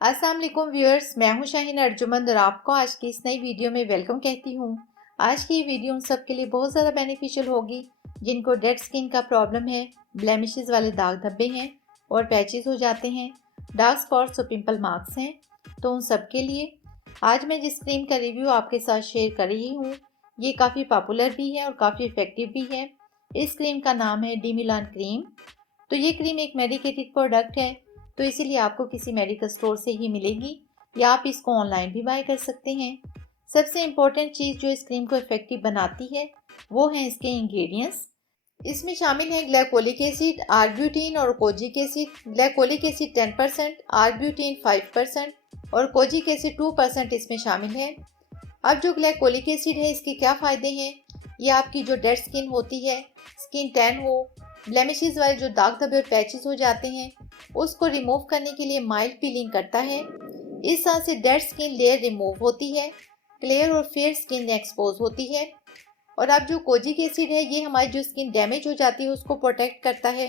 अस्सलाम वालेकुम व्यूअर्स, मैं हूं शाहीन अर्जुमंद और आपको आज की इस नई वीडियो में वेलकम कहती हूं। आज की ये वीडियो उन सब के लिए बहुत ज़्यादा बेनिफिशियल होगी जिनको डेड स्किन का प्रॉब्लम है, ब्लेमिशेस वाले दाग धब्बे हैं और पैचेस हो जाते हैं, डार्क स्पॉट्स और पिंपल मार्क्स हैं। तो उन सब के लिए आज मैं जिस क्रीम का रिव्यू आपके साथ शेयर कर रही हूँ ये काफ़ी पॉपुलर भी है और काफ़ी इफ़ेक्टिव भी है। इस क्रीम का नाम है डीमिलान क्रीम। तो ये क्रीम एक मेडिकेटेड प्रोडक्ट है, तो इसीलिए आपको किसी मेडिकल स्टोर से ही मिलेगी या आप इसको ऑनलाइन भी बाय कर सकते हैं। सबसे इम्पोर्टेंट चीज़ जो इस क्रीम को इफेक्टिव बनाती है वो है इसके इंग्रेडिएंट्स। इसमें शामिल है ग्लाइकोलिक एसिड, आर्ब्यूटिन और kojic acid. Glycolic acid 10%, arbutin 5% और कोजिक एसिड 2% इसमें शामिल है। अब जो ग्लाइकोलिक एसिड है इसके क्या फ़ायदे हैं, ये आपकी जो डेड स्किन होती है, स्किन टैन हो, ब्लेमिशेस वाले जो दाग धब्बे और पैचेस हो जाते हैं उसको रिमूव करने के लिए माइल्ड पीलिंग करता है। इस तरह से डेड स्किन लेयर रिमूव होती है, क्लियर और फेयर स्किन एक्सपोज होती है। और अब जो कोजिक एसिड है ये हमारी जो स्किन डैमेज हो जाती है उसको प्रोटेक्ट करता है।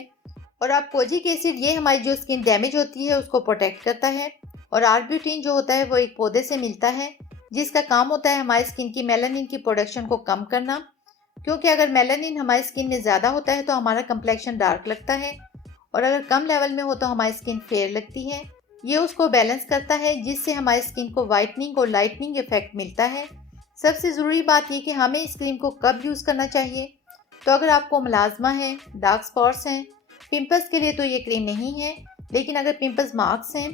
और अब कोजिक एसिड ये हमारी जो स्किन डैमेज होती है उसको प्रोटेक्ट करता है। और आर्ब्यूटिन जो होता है वो एक पौधे से मिलता है जिसका काम होता है हमारी स्किन की मेलानिन की प्रोडक्शन को कम करना, क्योंकि अगर मेलानिन हमारी स्किन में ज़्यादा होता है तो हमारा कंप्लेक्शन डार्क लगता है और अगर कम लेवल में हो तो हमारी स्किन फेयर लगती है। ये उसको बैलेंस करता है जिससे हमारी स्किन को वाइटनिंग और लाइटनिंग इफेक्ट मिलता है। सबसे ज़रूरी बात ये कि हमें इस क्रीम को कब यूज़ करना चाहिए, तो अगर आपको मलाजमा है, डार्क स्पॉट्स हैं, पिंपल्स के लिए तो ये क्रीम नहीं है, लेकिन अगर पिंपल्स मार्क्स हैं,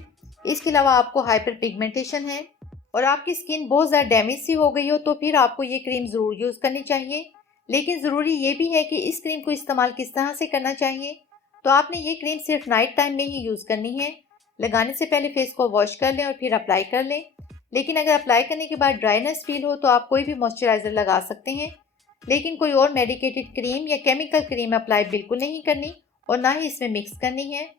इसके अलावा आपको हाइपर पिगमेंटेशन है और आपकी स्किन बहुत ज़्यादा डैमेज सी हो गई हो तो फिर आपको ये क्रीम ज़रूर यूज़ करनी चाहिए। लेकिन ज़रूरी ये भी है कि इस क्रीम को इस्तेमाल किस तरह से करना चाहिए। तो आपने ये क्रीम सिर्फ नाइट टाइम में ही यूज़ करनी है। लगाने से पहले फेस को वॉश कर लें और फिर अप्लाई कर लें। लेकिन अगर अप्लाई करने के बाद ड्राइनेस फील हो तो आप कोई भी मॉइस्चराइज़र लगा सकते हैं, लेकिन कोई और मेडिकेटेड क्रीम या केमिकल क्रीम अप्लाई बिल्कुल नहीं करनी और ना ही इसमें मिक्स करनी है।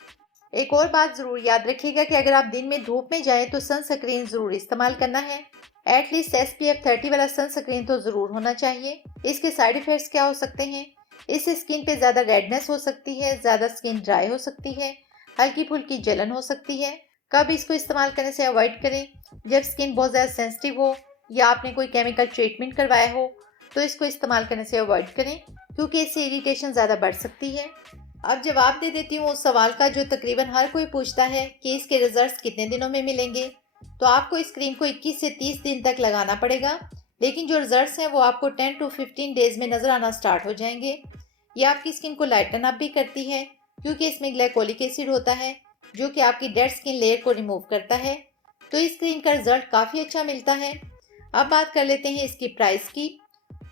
एक और बात ज़रूर याद रखिएगा कि अगर आप दिन में धूप में जाएं तो सनस्क्रीन ज़रूर इस्तेमाल करना है। एटलीस्ट SPF 30 वाला सनस्क्रीन तो ज़रूर होना चाहिए। इसके साइड इफ़ेक्ट्स क्या हो सकते हैं, इससे स्किन पे ज़्यादा रेडनेस हो सकती है, ज़्यादा स्किन ड्राई हो सकती है, हल्की फुल्की जलन हो सकती है। कब इसको इस्तेमाल करने से अवॉइड करें, जब स्किन बहुत ज़्यादा सेंसिटिव हो या आपने कोई केमिकल ट्रीटमेंट करवाया हो तो इसको इस्तेमाल करने से अवॉइड करें, क्योंकि इससे इरिटेशन ज़्यादा बढ़ सकती है। अब जवाब दे देती हूँ उस सवाल का जो तकरीबन हर कोई पूछता है कि इसके रिजल्ट्स कितने दिनों में मिलेंगे। तो आपको इस क्रीम को 21 से 30 दिन तक लगाना पड़ेगा, लेकिन जो रिजल्ट्स हैं वो आपको 10 to 15 डेज में नज़र आना स्टार्ट हो जाएंगे। ये आपकी स्किन को लाइटन अप भी करती है, क्योंकि इसमें ग्लाइकोलिक एसिड होता है जो कि आपकी डेड स्किन लेयर को रिमूव करता है। तो इस क्रीम का रिजल्ट काफ़ी अच्छा मिलता है। अब बात कर लेते हैं इसकी प्राइस की।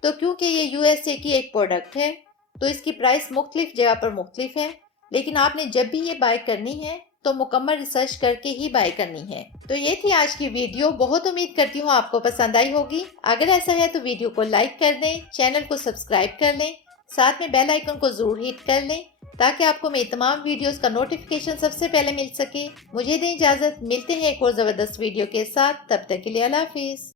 तो क्योंकि ये USA की एक प्रोडक्ट है तो इसकी प्राइस मुख्तलिफ जगह पर मुख्तलिफ है, लेकिन आपने जब भी ये बाय करनी है तो मुकम्मल रिसर्च करके ही बाय करनी है। तो ये थी आज की वीडियो। बहुत उम्मीद करती हूँ आपको पसंद आई होगी। अगर ऐसा है तो वीडियो को लाइक कर दें, चैनल को सब्सक्राइब कर लें, साथ में बेल आइकन को ज़रूर हिट कर लें ताकि आपको मेरी तमाम वीडियोस का नोटिफिकेशन सबसे पहले मिल सके। मुझे दें इजाज़त, मिलते हैं एक और ज़बरदस्त वीडियो के साथ। तब तक के लिए अल्लाह हाफिज़।